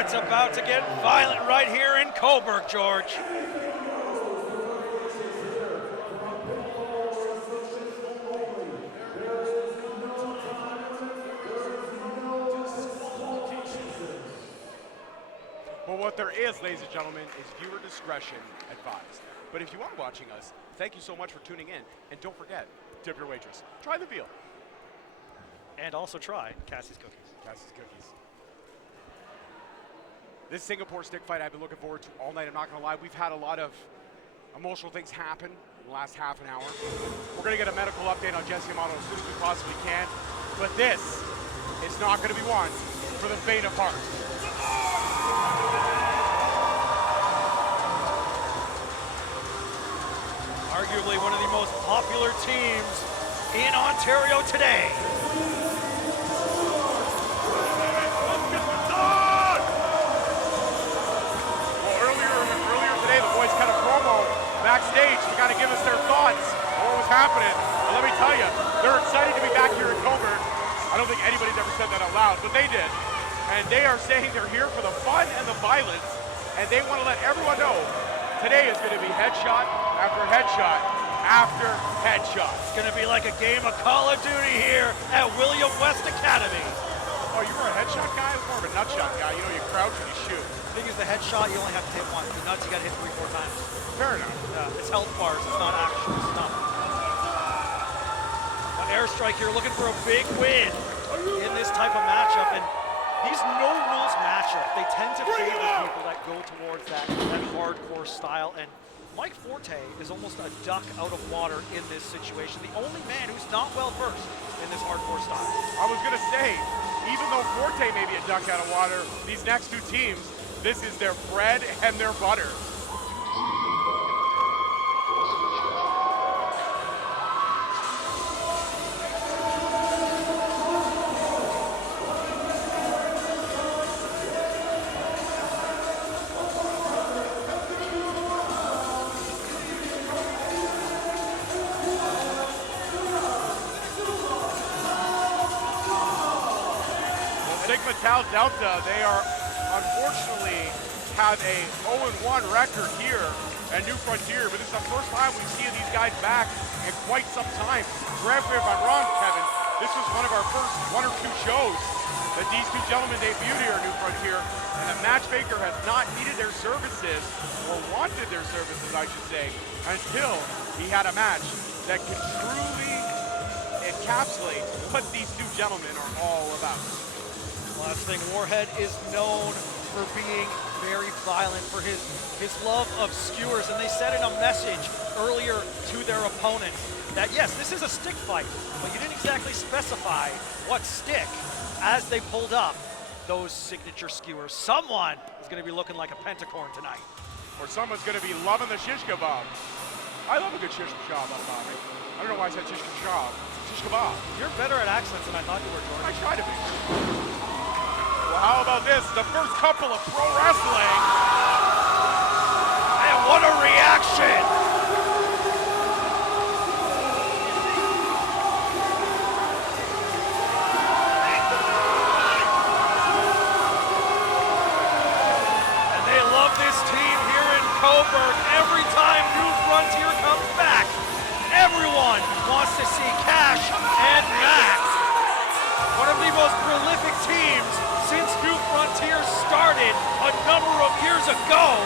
It's about to get violent right here in Coburg, George. Well, what there is, ladies and gentlemen, is viewer discretion advised. But if you are watching us, thank you so much for tuning in. And don't forget, tip your waitress. Try the veal. And also try Cassie's cookies. Cassie's cookies. This Singapore stick fight I've been looking forward to all night. I'm not going to lie. We've had a lot of emotional things happen in the last half an hour. We're going to get a medical update on Jessie as soon as we possibly can. But this is not going to be one for the faint of heart. Arguably one of the most popular teams in Ontario today. Backstage to kind of give us their thoughts on what was happening. And let me tell you, they're excited to be back here in Coburg. I don't think anybody's ever said that out loud, but they did. And they are saying they're here for the fun and the violence, and they want to let everyone know today is going to be headshot after headshot after headshot. It's going to be like a game of Call of Duty here at William West Academy. Oh, you were a headshot guy? I was more of a nutshot guy. You know, you crouch and you shoot. The thing is, the headshot, you only have to hit once. The nuts, you got to hit 3-4 times. Fair enough. Yeah, it's health bars, it's not actual stuff. But Airstrike here looking for a big win in this type of matchup, and these no-rules matchups, they tend to favor people that go towards that hardcore style, and Mike Forte is almost a duck out of water in this situation. The only man who's not well-versed in this hardcore style. I was gonna say, even though Forte may be a duck out of water, these next two teams, this is their bread and their butter. Delta, they are unfortunately have a 0-1 record here at New Frontier, but this is the first time we've seen these guys back in quite some time. Correct me if I'm wrong, Kevin, this was one of our first 1 or 2 shows that these two gentlemen debuted here at New Frontier, and the matchmaker has not needed their services, or wanted their services, I should say, until he had a match that could truly encapsulate what these two gentlemen are all about. Last thing, Warhed is known for being very violent, for his love of skewers, and they said in a message earlier to their opponent that yes, this is a stick fight, but you didn't exactly specify what stick as they pulled up those signature skewers. Someone is going to be looking like a pentacorn tonight. Or someone's going to be loving the shish kebab. I love a good shish kebab, Bobby. I don't know why I said shish kebab. Shish kebab. You're better at accents than I thought you were, Jordan. I try to be. Well, how about this? The first couple of pro wrestling. And what a reaction! And they love this team here in Coburg. Every time New Frontier comes back, everyone wants to see Cash and Mack. One of the most prolific teams since New Frontier started a number of years ago.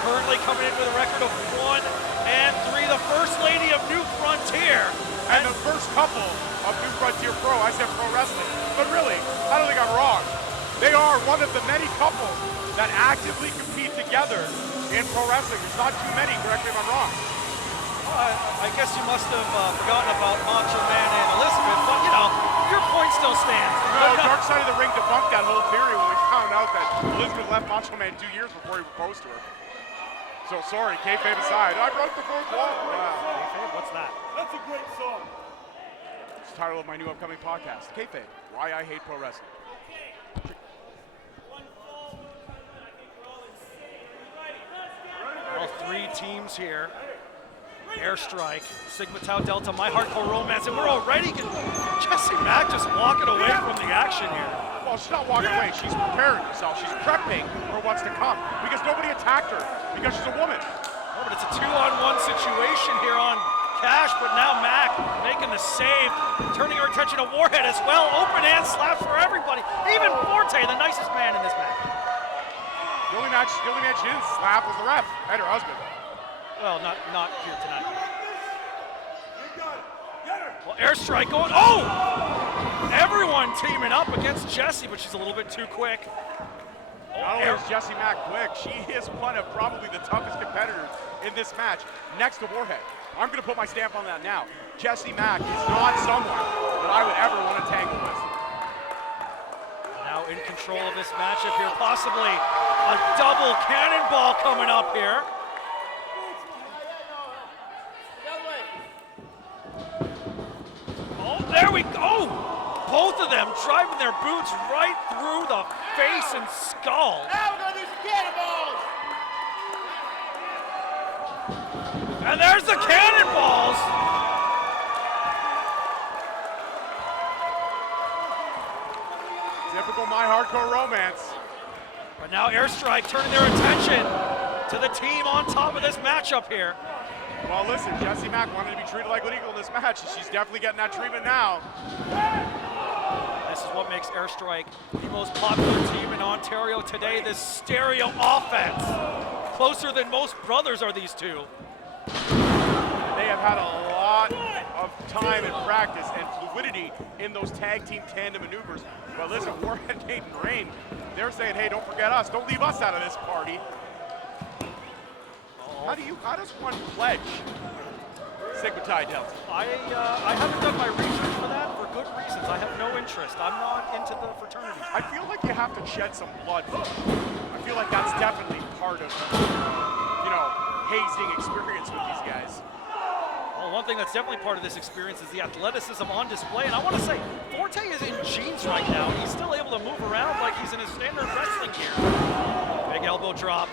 Currently coming in with a record of 1-3, the first lady of New Frontier. And the first couple of New Frontier Pro, I said pro wrestling, but really, I don't think I'm wrong. They are one of the many couples that actively compete together in pro wrestling. There's not too many, correct me if I'm wrong. I guess you must have forgotten about Macho Man and Elizabeth, but you know, your point still stands. No, Dark Side of the Ring debunked that whole theory when we found out that Elizabeth left Macho Man 2 years before he proposed to her. So sorry, kayfabe aside, I broke the fourth wall. Wow, kayfabe, what's that? That's a great song. It's the title of my new upcoming podcast, Kayfabe, Why I Hate Pro Wrestling. All three teams here. Airstrike, Sigma Tau Delta, My Hardcore Romance, and we're already getting Jessie Mack just walking away from the action here. Well, she's not walking away. She's preparing herself. She's prepping for what's to come because nobody attacked her because she's a woman. Oh, but it's a 2-on-1 situation here on Cash, but now Mack making the save, turning her attention to Warhed as well. Open hand slaps for everybody. Even Forte, the nicest man in this match. The only man she didn't slap was the ref and her husband. Well, not here tonight. Well, Airstrike going, oh! Everyone teaming up against Jessie, but she's a little bit too quick. Not only is Jessie Mack quick, she is one of probably the toughest competitors in this match, next to Warhed. I'm going to put my stamp on that now. Jessie Mack is not someone that I would ever want to tangle with. Now in control of this matchup here, possibly a double cannonball coming up here. Oh, there we go! Both of them driving their boots right through the face and skull. Now we're gonna do some cannonballs! And there's the cannonballs! Typical My Hardcore Romance. But now Airstrike turning their attention to the team on top of this matchup here. Well, listen, Jessie Mack wanted to be treated like an equal in this match, and she's definitely getting that treatment now. This is what makes Airstrike the most popular team in Ontario today, this stereo offense. Closer than most brothers are these two. They have had a lot of time and practice and fluidity in those tag team tandem maneuvers. But listen, Warhed, Aiden, and Rayne, they're saying, hey, don't forget us. Don't leave us out of this party. How does one pledge Sigma Chi Delta? I haven't done my research for that for good reasons. I have no interest. I'm not into the fraternity. I feel like you have to shed some blood. I feel like that's definitely part of, hazing experience with these guys. Well, one thing that's definitely part of this experience is the athleticism on display. And I want to say, Forte is in jeans right now. He's still able to move around like he's in his standard wrestling gear. Big elbow drop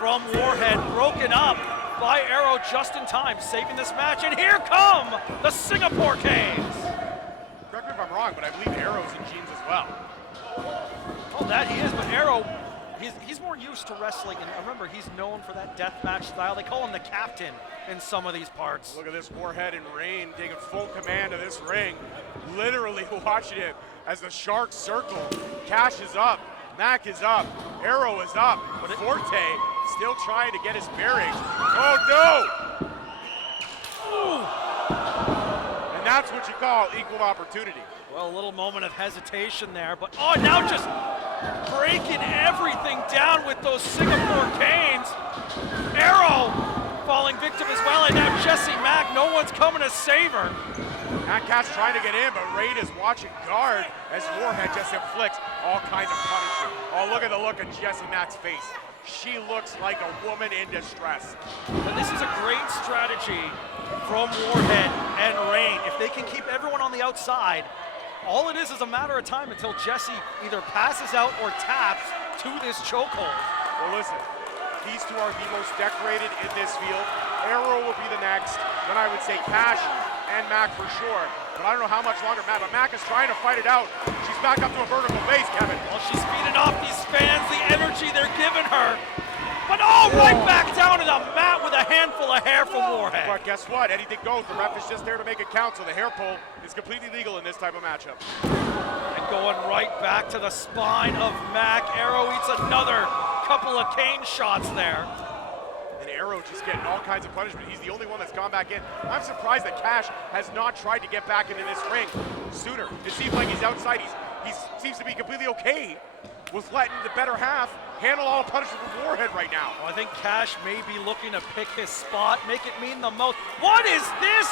from Warhed, broken up by Aero just in time, saving this match. And here come the Singapore Canes. Correct me if I'm wrong, but I believe Aero's in jeans as well. Oh, that he is, but Aero, he's more used to wrestling, and remember, he's known for that deathmatch style. They call him the captain in some of these parts. Look at this, Warhed and Rayne taking full command of this ring. Literally watching it as the Sharks circle. Cash is up, Mack is up, Aero is up, but Forte still trying to get his bearings. Oh no! Ooh. And that's what you call equal opportunity. Well, a little moment of hesitation there, but oh, now just breaking everything down with those Singapore Canes. Aero falling victim as well, and now Jessie Mack, no one's coming to save her. Matt Cash trying to get in, but Rayne is watching guard as Warhed just inflicts all kinds of punishment. Oh, look at the look on Jessie Mack's face. She looks like a woman in distress. And this is a great strategy from Warhed and Rayne. If they can keep everyone on the outside, all it is a matter of time until Jessie either passes out or taps to this chokehold. Well, listen, these two are the most decorated in this field. Aero will be the next, then I would say Cash and Mack for sure. But I don't know how much longer Mack, but Mack is trying to fight it out. She's back up to a vertical base, Kevin. Well, she's feeding off these fans, the energy they're giving her. But oh, right back down to the mat with a handful of hair from Warhed. But guess what? Anything goes. The ref is just there to make it count, so the hair pull is completely legal in this type of matchup. And going right back to the spine of Mack. Aero eats another couple of cane shots there. And Aero just getting all kinds of punishment. He's the only one that's gone back in. I'm surprised that Cash has not tried to get back into this ring sooner. It seems like he's outside. He seems to be completely okay with letting the better half handle all the punishment from Warhed right now. Well, I think Cash may be looking to pick his spot, make it mean the most. What is this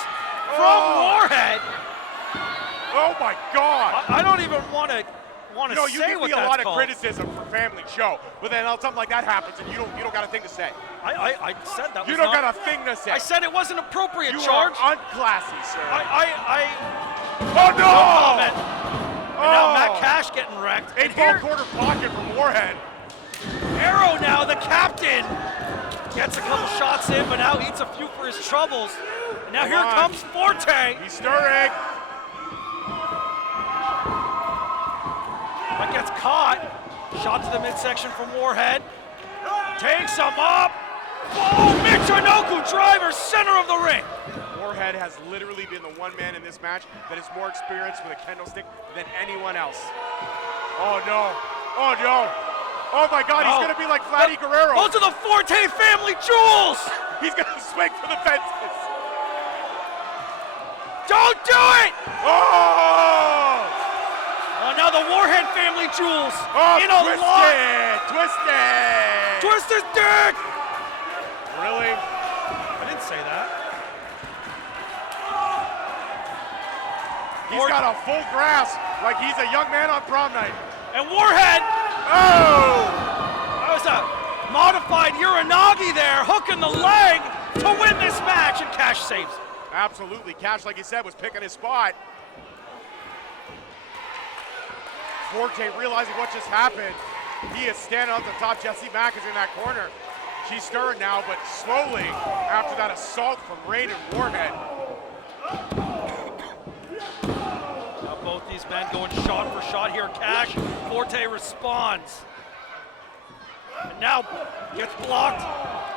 from Warhed? Oh my God! I don't even want to say what that's called. You give me a lot of criticism for Family Show, but then something like that happens and you don't got a thing to say. I said that. You don't got a thing to say. I said it wasn't appropriate, you George. You are unclassy, sir. Oh no! No comment. And now Mack Cash getting wrecked. And 8-ball here, quarter pocket from Warhed. Aero now, the captain, gets a couple shots in, but now eats a few for his troubles. And now here comes Forte. He's stirring. But gets caught. Shot to the midsection from Warhed. Takes him up. Oh, Michinoku driver, center of the ring. Warhed has literally been the one man in this match that is more experienced with a kendo stick than anyone else. Oh no, oh no. Oh my God, he's gonna be like Vladdy Guerrero. Those are the Forte family jewels. He's gonna swing for the fences. Don't do it. Oh! Oh, now the Warhed family jewels Oh, in a lot. Twisted! Twist his dick. Really? I didn't say that. He's got a full grasp like he's a young man on prom night. And Warhed, Oh! that was a modified Uranagi there, hooking the leg to win this match, and Cash saves it. Absolutely. Cash, like you said, was picking his spot. Forte realizing what just happened. He is standing up the top. Jessie Mack is in that corner. She's stirring now, but slowly after that assault from Rayne and Warhed. Now both these men going shot for shot here. Cash, Forte responds. And now gets blocked,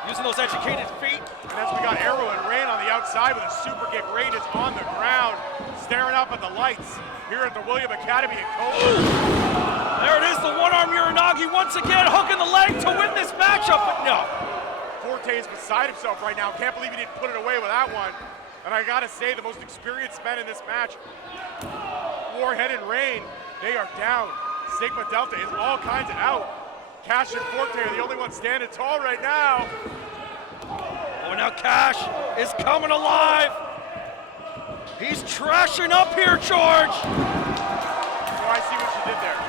using those educated feet. And as we got Aero and Rayne on the outside with a super kick. Rayne is on the ground, staring up at the lights here at the William Academy in Coburg. There it is, the one-arm Uranagi once again hooking the leg to win this matchup, but no. Forte is beside himself right now. Can't believe he didn't put it away with that one. And I gotta say, the most experienced men in this match, Warhed and Rayne, they are down. Sigma Delta is all kinds of out. Cash and Forte are the only ones standing tall right now. Oh, now Cash is coming alive. He's trashing up here, George. Oh, I see what you did there.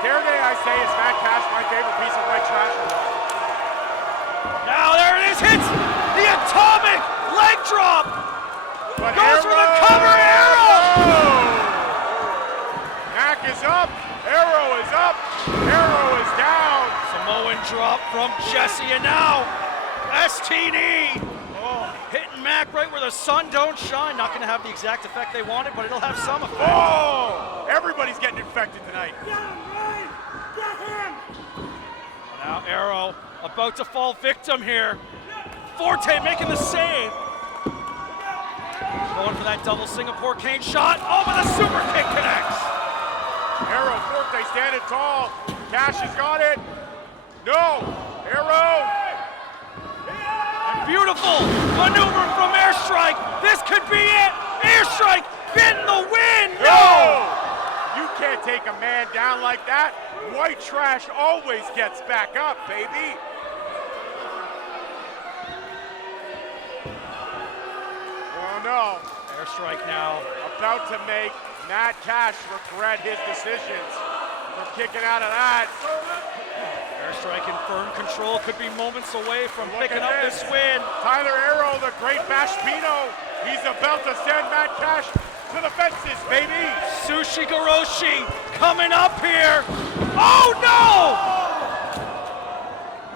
Dare day, I say, is Mack Cash my favorite piece of right trash. Now there it is, hits the atomic leg drop. But Goes for the Aero! cover, Aero! Mack is up, Aero is up, Aero is down. Samoan drop from Jessie, and now STD. Hitting Mack right where the sun don't shine. Not going to have the exact effect they wanted, but it'll have some effect. Oh! Everybody's getting infected tonight. Now Aero about to fall victim here. Forte making the save. Going for that double Singapore cane shot. Oh, but the super kick connects. Aero, Forte standing tall. Cash has got it. No! Aero! Beautiful maneuver from Airstrike. This could be it. Airstrike getting the win. No! You can't take a man down like that. White trash always gets back up, baby. Oh no. Airstrike now. About to make Matt Cash regret his decisions from kicking out of that. Airstrike in firm control, could be moments away from Look picking at up this win. Tyler Aero, the great Bashpino. He's about to send Matt Cash to the fences, baby. Sushi Goroshi coming up here. Oh no!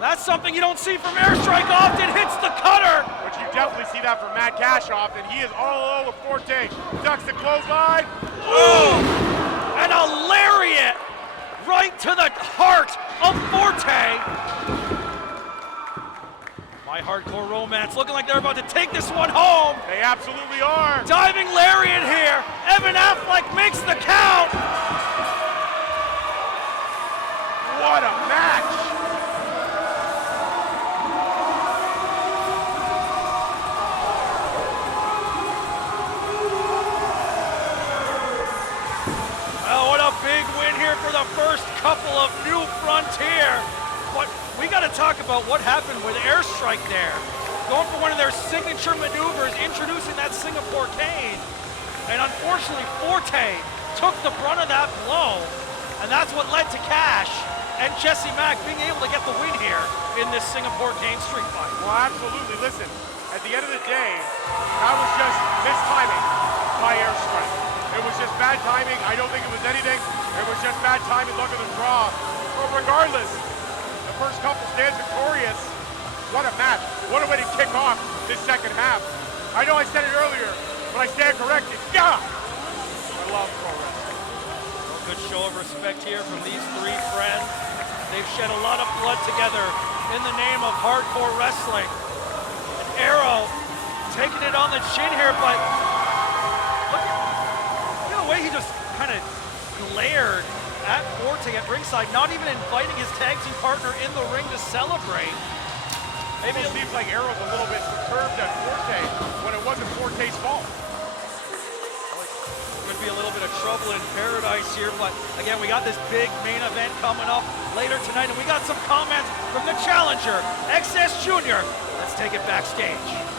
That's something you don't see from Airstrike often. Hits the cutter. But you definitely see that from Matt Cash often. He is all alone with Forte. Ducks the clothesline. Ooh! And a lariat right to the heart of Forte. My Hardcore Romance looking like they're about to take this one home. They absolutely are. Diving lariat here. Evan Affleck makes the count. What a match. Oh, what a big win here for the first couple of New Frontier. But we got to talk about what happened with Airstrike there. Going for one of their signature maneuvers, introducing that Singapore cane. And unfortunately, Forte took the brunt of that blow. And that's what led to Cash and Jessie Mack being able to get the win here in this Singapore cane street fight. Well, absolutely. Listen, at the end of the day, that was just mistiming by Airstrike. It was just bad timing. I don't think it was anything. It was just bad timing, luck of the draw. But regardless, the first couple stands victorious. What a match. What a way to kick off this second half. I know I said it earlier, but I stand corrected. Yeah! I love pro wrestling. Well, good show of respect here from these three friends. They've shed a lot of blood together in the name of hardcore wrestling. And Aero taking it on the chin here, but look at the way he just kind of glared at Forte at ringside, not even inviting his tag team partner in the ring to celebrate. Maybe it seems like Aero's a little bit perturbed at Forte when it wasn't Forte's fault. Could be a little bit of trouble in paradise here, but again, we got this big main event coming up later tonight, and we got some comments from the challenger, XS Jr. Let's take it backstage.